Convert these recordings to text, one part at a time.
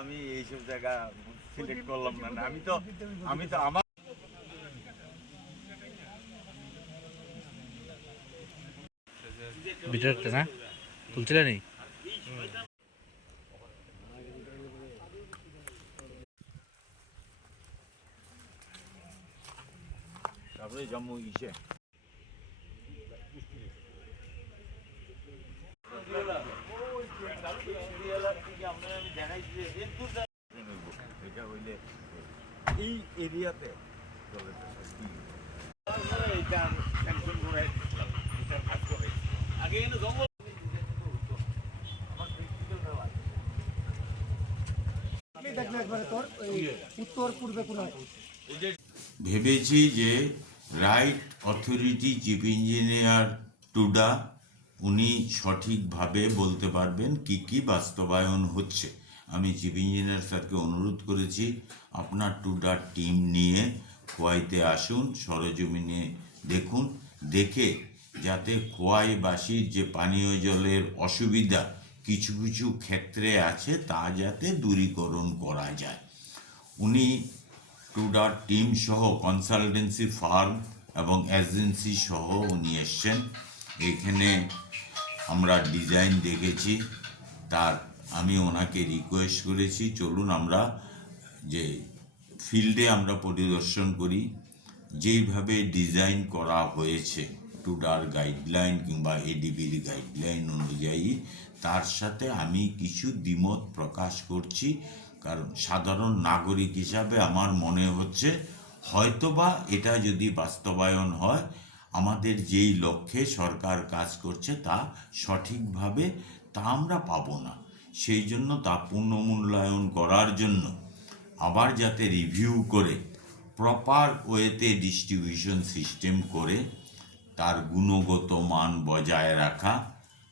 আমি এইসব জায়গা সিলেক্ট করলাম না। আমি তো আমি তো আমার ভিডিও না? তুলছিলে নি? তারপরে জম্মু ইসে এটা হইলে এই এরিয়াতে চলে এটা স্যাংশন করে এটা কাজ করে আগে কিন্তু জঙ্গল উত্তর, পূর্বে ভেবেছি যে right authority chief engineer TUDA, উনি সঠিকভাবে বলতে পারবেন কি কি বাস্তবায়ন হচ্ছে। আমি চিফ ইঞ্জিনিয়ার স্যারকে অনুরোধ করেছি, আপনার টুডার টিম নিয়ে খোয়াইতে আসুন, সরজমিনে দেখুন, দেখে যাতে খোয়াইবাসীর যে পানীয় জলের অসুবিধা কিছু কিছু ক্ষেত্রে আছে তা যাতে দূরীকরণ করা যায়। উনি টুডার টিম সহ কনসালটেন্সি ফার্ম এবং এজেন্সি সহ উনি এসছেন। এখানে আমরা ডিজাইন দেখেছি। তার, আমি ওনাকে রিকোয়েস্ট করেছি, চলুন আমরা যে ফিল্ডে আমরা পরিদর্শন করি। যেইভাবে ডিজাইন করা হয়েছে। টুডার গাইডলাইন কিংবা এডিবির গাইডলাইন অনুযায়ী তার সাথে আমি কিছু দ্বিমত প্রকাশ করছি। কারণ সাধারণ নাগরিক হিসাবে আমার মনে হচ্ছে হয়তোবা এটা যদি বাস্তবায়ন হয়, আমাদের যেই লক্ষ্যে সরকার কাজ করছে তা সঠিকভাবে তা আমরা পাবো না। সেই জন্য তা পুনর্মূল্যায়ন করার জন্য আবার যাতে রিভিউ করে প্রপার ওয়েতে ডিস্ট্রিবিউশন সিস্টেম করে তার গুণগত মান বজায় রাখা,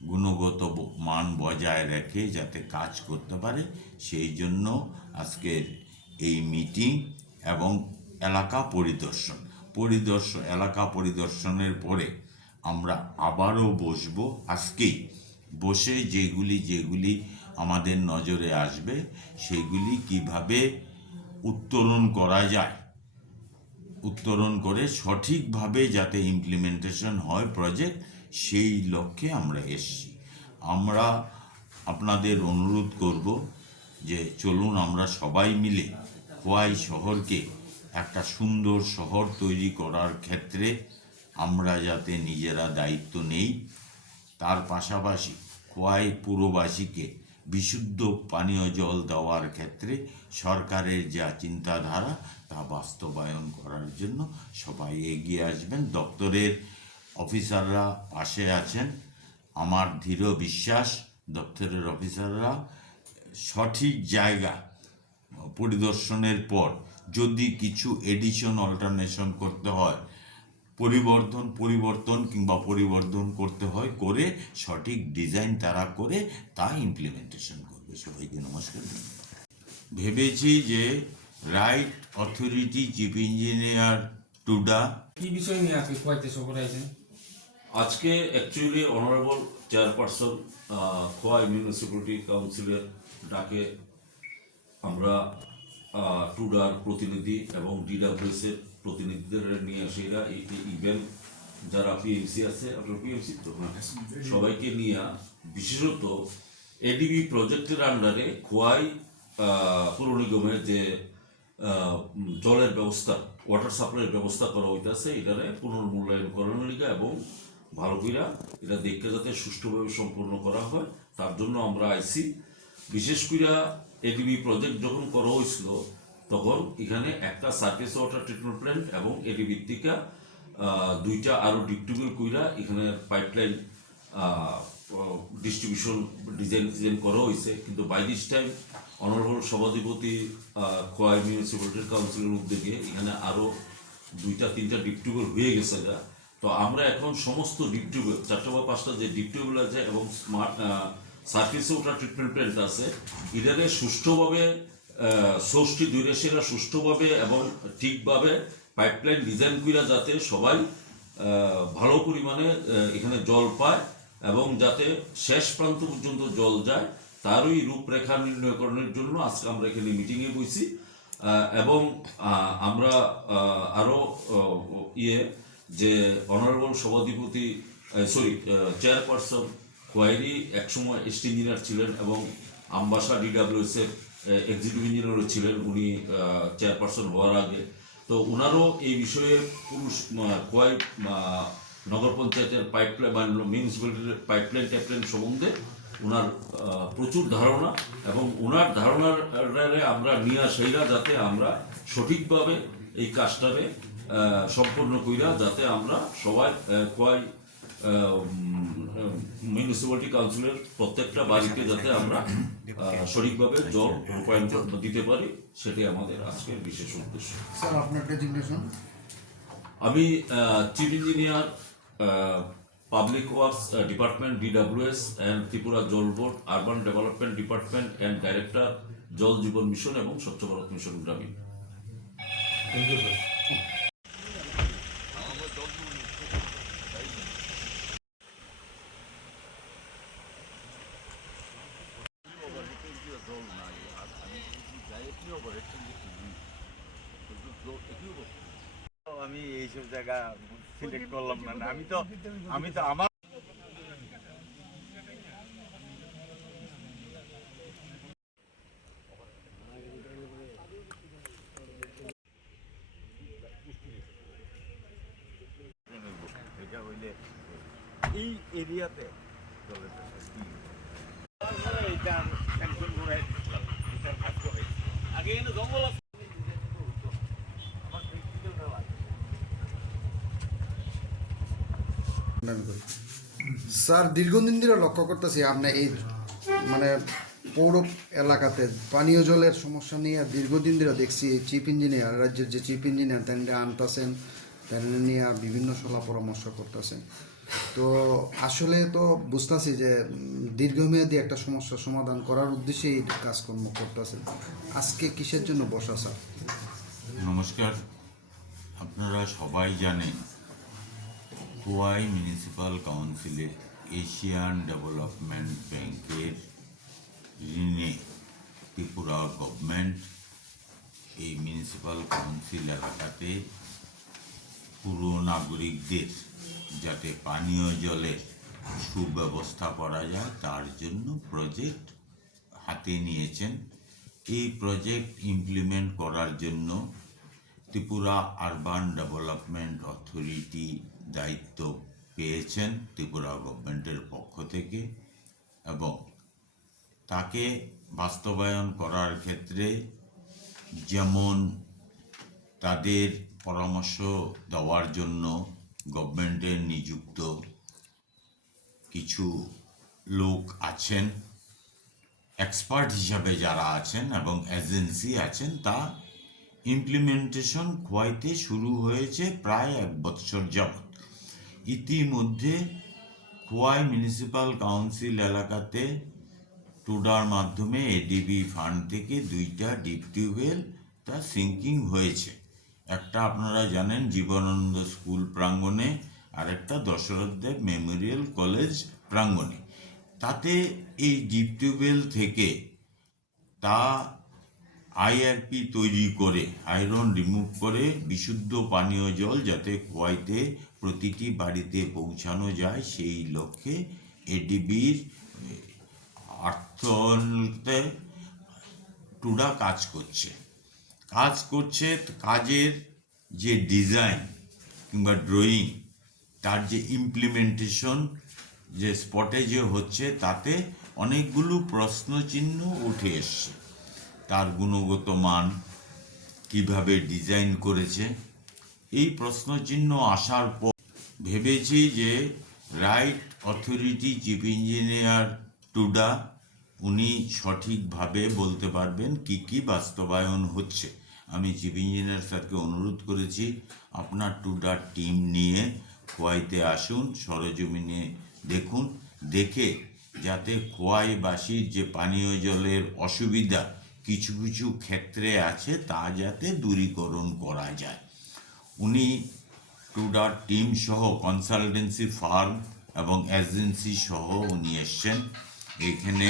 গুণগত মান বজায় রেখে যাতে কাজ করতে পারে, সেই জন্য আজকের এই মিটিং এবং এলাকা পরিদর্শন। পরিদর্শন এলাকা পরিদর্শনের পরে আমরা আবারও বসবো। আজকেই বসে যেগুলি যেগুলি আমাদের নজরে আসবে, সেগুলি কীভাবে উত্তরণ করা যায় উত্তরণ করে সঠিকভাবে যাতে ইমপ্লিমেন্টেশন হয় প্রজেক্ট সেই লক্ষ্যে আমরা এসছি। আমরা আপনাদের অনুরোধ করব যে চলুন আমরা সবাই মিলে খোয়াই শহরকে একটা সুন্দর শহর তৈরি করার ক্ষেত্রে আমরা যাতে নিজেরা দায়িত্ব নেই। তার পাশাপাশি খোয়াই পুরবাসীকে বিশুদ্ধ পানীয় জল দেওয়ার ক্ষেত্রে সরকারের যা চিন্তাধারা তা বাস্তবায়ন করার জন্য সবাই এগিয়ে আসবেন। দপ্তরের অফিসাররা পাশে আছেন। আমার দৃঢ় বিশ্বাস, দপ্তরের অফিসাররা সঠিক জায়গা পরিদর্শনের পর যদি কিছু এডিশন অল্টারনেশন করতে হয় পরিবর্তন পরিবর্তন কিংবা পরিবর্তন করতে হয় করে সঠিক ডিজাইন তারা করে তা ইমপ্লিমেন্টেশন করবে। সবাইকে নমস্কার। ভেবেছি যে right authority chief engineer TUDA. কি বিষয় নিয়ে আজকে কুয়াইতে সফর আইছেন আজকে actually honourable chairperson Khowai municipality কাউন্সিলের ডাকে আমরা টুডার প্রতিনিধি এবং ডিডাব্লিউএস এর প্রতিনিধিদের নিয়ে এসে এরা এই ইভেন্ট যারা পিএমসি আছে, আপনার পিএমসি তো? সবাইকে নিয়ে বিশেষত এডিবি প্রজেক্টের আন্ডারে খোয়াই পৌর নিগমের যে জলের ব্যবস্থা ওয়াটার সাপ্লাইয়ের ব্যবস্থা করা হইতেছে, এটারে পুনর্মূল্যায়ন করানোর লিগা এবং কইরা এটা দেখতে যাতে সুষ্ঠুভাবে সম্পূর্ণ করা হয়, তার জন্য আমরা আইসি। বিশেষ কইরা এডিবি প্রজেক্ট যখন করা হয়েছিল তখন এখানে একটা সার্ফেস ওয়াটার ট্রিটমেন্ট প্ল্যান্ট এবং এটি আহ, দুইটা আরও ডিপটিউবেল কইরা এখানে পাইপলাইন ডিস্ট্রিবিউশন ডিজাইন ডিজাইন করা হয়েছে কিন্তু বাই দিস টাইম অনারেবল সভাধিপতি খোয়াই মিউনিসিপ্যালিটির কাউন্সিলের উদ্যোগে এখানে আরও দুইটা তিনটা ডিপটিউবেল হয়ে গেছে গা তো আমরা এখন সমস্ত ডিপটিউবেল চারটা বা পাঁচটা যে ডিপটিউবেল আছে এবং smart surface water treatment plant আছে এটাকে সুষ্ঠুভাবে দুইটা সেরা সুষ্ঠুভাবে এবং ঠিকভাবে পাইপলাইন ডিজাইন কইরা যাতে সবাই ভালো পরিমাণে এখানে জল পায় এবং যাতে শেষ প্রান্ত পর্যন্ত জল যায় তারই রূপরেখা নির্ণয়করণের জন্য আজকে আমরা এখানে মিটিংয়ে আহ, এবং আমরা আহ, আরও আহ, ইয়ে যে অনারেবল সভাধিপতি সরি চেয়ারপারসন কোয়ারি একসময় এসটি ইঞ্জিনিয়ার ছিলেন এবং আমবাসা ডিডাব্লিউএস এর এক্সিকিউটিভ ইঞ্জিনিয়ারও ছিলেন, উনি চেয়ারপারসন হওয়ার আগে। তো ওনারও এই বিষয়ে পুরুষ কোয়াই নগর পঞ্চায়েতের পাইপলাইন বা মিউনিসিপ্যালিটির পাইপলাইন টাইপলাইন সম্বন্ধে ওনার প্রচুর ধারণা এবং ওনার ধারণার আমরা নিয়ে সেইরা যাতে আমরা সঠিকভাবে এই কাজটারে সম্পন্ন কইরা যাতে আমরা সবাই কোয়াই মিউনিসিপ্যালিটি কাউন্সিলের প্রত্যেকটা বাড়িতে যাতে আমরা আহ, সঠিকভাবে জল রূপায়ণ দিতে পারি সেটাই আমাদের আজকের বিশেষ উদ্দেশ্য। স্যার আপনার ডেজিগনেশন আমি chief engineer public works department DWS and Tripura Jal board urban development department and director Jal Jeevan mission এবং স্বচ্ছ ভারত মিশন গ্রামীণ আমি এইসব জায়গা সিলেক্ট করলাম না আমি তো আমি তো আমার এটা হইলে এই এরিয়াতে। আগে জঙ্গল আছে। আমার practical টা লাগে। স্যার, দীর্ঘদিন ধরে লক্ষ্য করতেছি আপনি এই মানে পৌর এলাকাতে পানীয় জলের সমস্যা নিয়ে দীর্ঘদিন ধরে দেখছি চিফ ইঞ্জিনিয়ার, রাজ্যের যে চিফ ইঞ্জিনিয়ার তেনরা আনতেছেন তেনরা নিয়ে বিভিন্ন সলা পরামর্শ করতেছেন। তো আসলে তো বুঝতেছি যে দীর্ঘমেয়াদী একটা সমস্যা সমাধান করার উদ্দেশ্যে এই কাজকর্ম করতেছেন। আজকে কিসের জন্য বসা, স্যার? নমস্কার। আপনারা সবাই জানেন খোয়াই মিউনিসিপ্যাল কাউন্সিলে এশিয়ান ডেভেলপমেন্ট ব্যাংকের ঋণে ত্রিপুরা গভর্নমেন্ট এই মিউনিসিপ্যাল কাউন্সিল এলাকাতে পুরো নাগরিকদের যাতে পানীয় জলের সুব্যবস্থা করা যায়, তার জন্য প্রজেক্ট হাতে নিয়েছেন। এই প্রজেক্ট ইমপ্লিমেন্ট করার জন্য ত্রিপুরা আরবান ডেভেলপমেন্ট অথরিটি দায়িত্ব পেয়েছেন ত্রিপুরা গভর্নমেন্টের পক্ষ থেকে এবং তাকে বাস্তবায়ন করার ক্ষেত্রে যেমন তাদের পরামর্শ দেওয়ার জন্য গভর্নমেন্টের নিযুক্ত কিছু লোক আছেন, এক্সপার্ট হিসাবে যারা আছেন এবং এজেন্সি আছেন, তা ইমপ্লিমেন্টেশন খোয়াইতে শুরু হয়েছে প্রায় এক বছর যাবৎ। ইতিমধ্যে খোয়াই মিউনিসিপ্যাল কাউন্সিল এলাকাতে টুডার মাধ্যমে এডিবি ফান্ড থেকে দুইটা ডিপ টিউবওয়েল তা সিঙ্কিং হয়েছে। একটা আপনারা জানেন জীবনানন্দ স্কুল প্রাঙ্গণে আর একটা দশরথ দেব মেমোরিয়াল কলেজ প্রাঙ্গণে। তাতে এই ডিপ টিউবওয়েল থেকে তা আইআরপি তৈরি করে, আয়রন রিমুভ করে, বিশুদ্ধ পানীয় জল যাতে খোয়াইতে প্রতিটি বাড়িতে পৌঁছানো যায় সেই লক্ষ্যে এডিবির অর্থনীতিতে টুডা কাজ করছে। কাজ করছে কাজের যে ডিজাইন কিংবা ড্রয়িং, তার যে ইমপ্লিমেন্টেশন যে স্পটে যে হচ্ছে, তাতে অনেকগুলো প্রশ্নচিহ্ন উঠে এসছে। তার গুণগত মান কীভাবে ডিজাইন করেছে এই প্রশ্নচিহ্ন আসার পর ভেবেছি যে right authority chief engineer TUDA, উনি সঠিকভাবে বলতে পারবেন কি কি বাস্তবায়ন হচ্ছে। আমি চিফ ইঞ্জিনিয়ার স্যারকে অনুরোধ করেছি, আপনার টুডার টিম নিয়ে খোয়াইতে আসুন, সরজমিনে দেখুন, দেখে যাতে খোয়াইবাসীর যে পানীয় জলের অসুবিধা কিছু কিছু ক্ষেত্রে আছে, তা যাতে দূরীকরণ করা যায়। উনি টুডার টিম সহ কনসালটেন্সি ফার্ম এবং এজেন্সি সহ উনি এসছেন। এখানে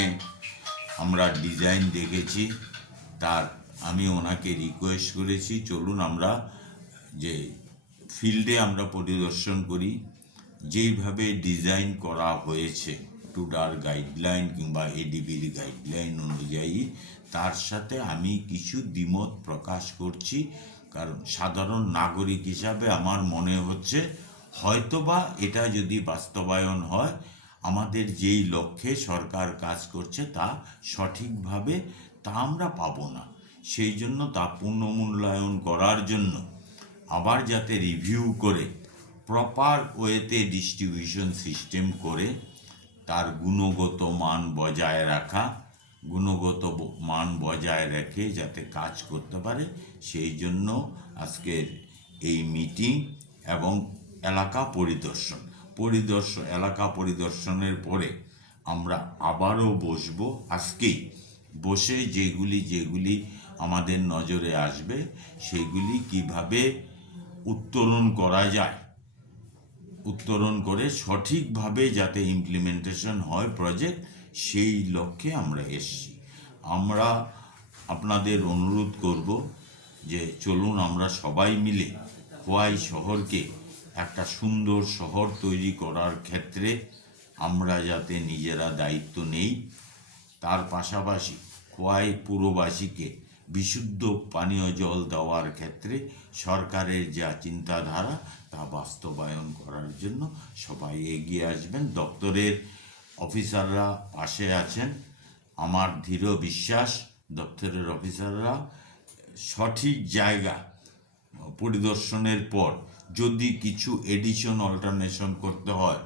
আমরা ডিজাইন দেখেছি, তার আমি ওনাকে রিকোয়েস্ট করেছি। চলুন আমরা যে ফিল্ডে আমরা পরিদর্শন করি, যেইভাবে ডিজাইন করা হয়েছে টুডার গাইডলাইন কিংবা এডিবির গাইডলাইন অনুযায়ী, তার সাথে আমি কিছু দ্বিমত প্রকাশ করছি। কারণ সাধারণ নাগরিক হিসাবে আমার মনে হচ্ছে হয়তোবা এটা যদি বাস্তবায়ন হয়, আমাদের যেই লক্ষ্যে সরকার কাজ করছে তা সঠিকভাবে তা আমরা পাবো না। সেই জন্য তা পুনর্মূল্যায়ন করার জন্য আবার যাতে রিভিউ করে, প্রপার ওয়েতে ডিস্ট্রিবিউশন সিস্টেম করে, তার গুণগত মান বজায় রাখা গুণগত মান বজায় রেখে যাতে কাজ করতে পারে, সেই জন্য আজকের এই মিটিং এবং এলাকা পরিদর্শন। পরিদর্শন এলাকা পরিদর্শনের পরে আমরা আবারও বসবো। আজকেই বসে যেগুলি যেগুলি আমাদের নজরে আসবে, সেগুলি কীভাবে উত্তরণ করা যায় উত্তরণ করে সঠিকভাবে যাতে ইমপ্লিমেন্টেশন হয় প্রজেক্ট সেই লক্ষ্যে আমরা এসছি। আমরা আপনাদের অনুরোধ করব যে চলুন আমরা সবাই মিলে খোয়াই শহরকে একটা সুন্দর শহর তৈরি করার ক্ষেত্রে আমরা যাতে নিজেরা দায়িত্ব নেই। তার পাশাপাশি খোয়াই পুরবাসীকে বিশুদ্ধ পানীয় জল দেওয়ার ক্ষেত্রে সরকারের যা চিন্তাধারা তা বাস্তবায়ন করার জন্য সবাই এগিয়ে আসবেন। দপ্তরের অফিসাররা পাশে আছেন। আমার দৃঢ় বিশ্বাস, দপ্তরের অফিসাররা, সঠিক জায়গা পরিদর্শনের পর যদি কিছু এডিশন অল্টারনেশন করতে হয়,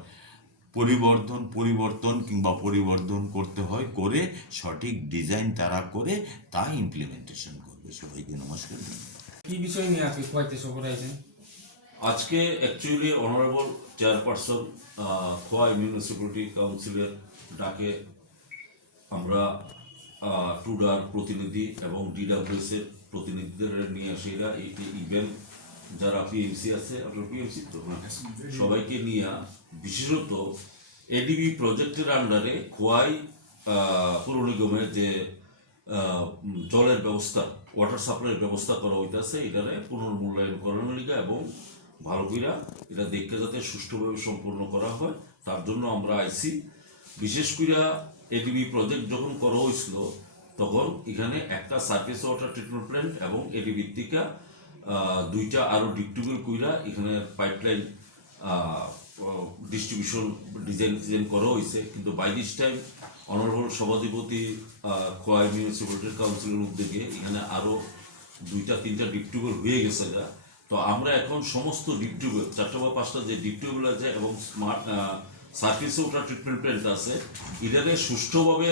পরিবর্তন পরিবর্তন কিংবা পরিবর্তন করতে হয়, করে সঠিক ডিজাইন তারা করে, তা ইমপ্লিমেন্টেশন করবে। সবাইকে নমস্কার। কি বিষয় নিয়ে আজকে খোয়াইতে সফর আইছেন আজকে actually honourable chairperson Khowai municipality কাউন্সিলের ডাকে আমরা টুডার প্রতিনিধি এবং ডিডাব্লিউএস এর প্রতিনিধিদের নিয়ে আসি এরা ইভেন্ট যারা পিএমসি আছে, আপনার পিএমসি তো। সবাইকে নিয়ে, বিশেষত এডিবি প্রজেক্টের আন্ডারে খোয়াই পৌর নিগমের যে জলের ব্যবস্থা ওয়াটার সাপ্লাইয়ের ব্যবস্থা করা হইতেছে, এটারে পুনর্মূল্যায়ন করানোর লিগা এবং কইরা এটা দেখতে যাতে সুষ্ঠুভাবে সম্পূর্ণ করা হয়, তার জন্য আমরা আইসি। বিশেষ কইরা এডিবি প্রজেক্ট যখন করা হয়েছিল, তখন এখানে একটা সার্ফেস ওয়াটার ট্রিটমেন্ট প্ল্যান্ট এবং এডিবির থেকে দুইটা আরও ডিপটিউবেল কইরা এখানে পাইপলাইন ডিস্ট্রিবিউশন ডিজাইন ডিজাইন করা হয়েছে কিন্তু বাই দিস টাইম অনারেবল সভাধিপতি খোয়াই মিউনিসিপ্যালিটি কাউন্সিলের উদ্যোগে এখানে আরও দুইটা, তিনটা ডিপ টিউবওয়েল হয়ে গেছে গা তো আমরা এখন সমস্ত ডিপ টিউবওয়েল চারটা বা পাঁচটা যে ডিপ টিউবওয়েল আছে এবং smart surface water treatment plant আছে এটাকে সুষ্ঠুভাবে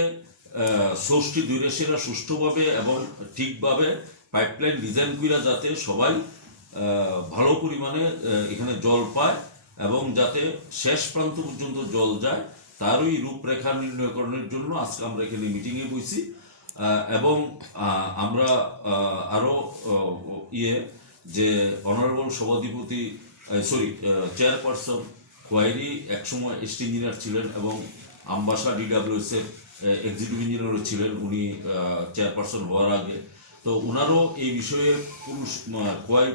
সোর্সটি দুইটা সেরা সুষ্ঠুভাবে এবং ঠিকভাবে পাইপলাইন ডিজাইন কইরা যাতে সবাই ভালো পরিমাণে এখানে জল পায় এবং যাতে শেষ প্রান্ত পর্যন্ত জল যায় তারই রূপরেখা নির্ণয়করণের জন্য আজকে আমরা এখানে মিটিংয়ে বইছি। এবং আমরা আহ, আরও ইয়ে যে অনারেবল সভাধিপতি সরি চেয়ারপারসন কোয়ারি একসময় এসটি ইঞ্জিনিয়ার ছিলেন এবং আমবাসা ডিডাব্লিউএস এর এক্সিকিউটিভ ইঞ্জিনিয়ার ছিলেন। উনি চেয়ারপারসন হওয়ার আগে। তো ওনারও এই বিষয়ে পুরুষ কোয়াই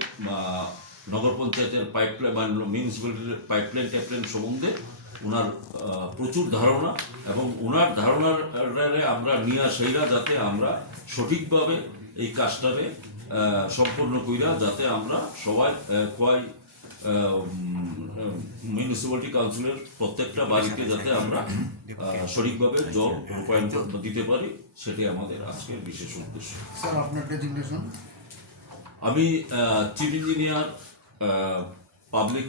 নগর পঞ্চায়েতের পাইপলাইন বা মিউনিসিপ্যালিটির পাইপলাইন টাইপলাইন সম্বন্ধে ওনার প্রচুর ধারণা এবং ওনার ধারণার আমরা নিয়ে সেইরা যাতে আমরা সঠিকভাবে এই কাজটারে সম্পূর্ণ কইরা যাতে আমরা সবাই কয় মিউনিসিপালিটি মিউনিসিপ্যালিটি কাউন্সিলের প্রত্যেকটা বাড়িতে যাতে আমরা সঠিকভাবে জল রূপায়ণ দিতে পারি সেটি আমাদের আজকের বিশেষ উদ্দেশ্য। আমি চিফ ইঞ্জিনিয়ার পাবলিক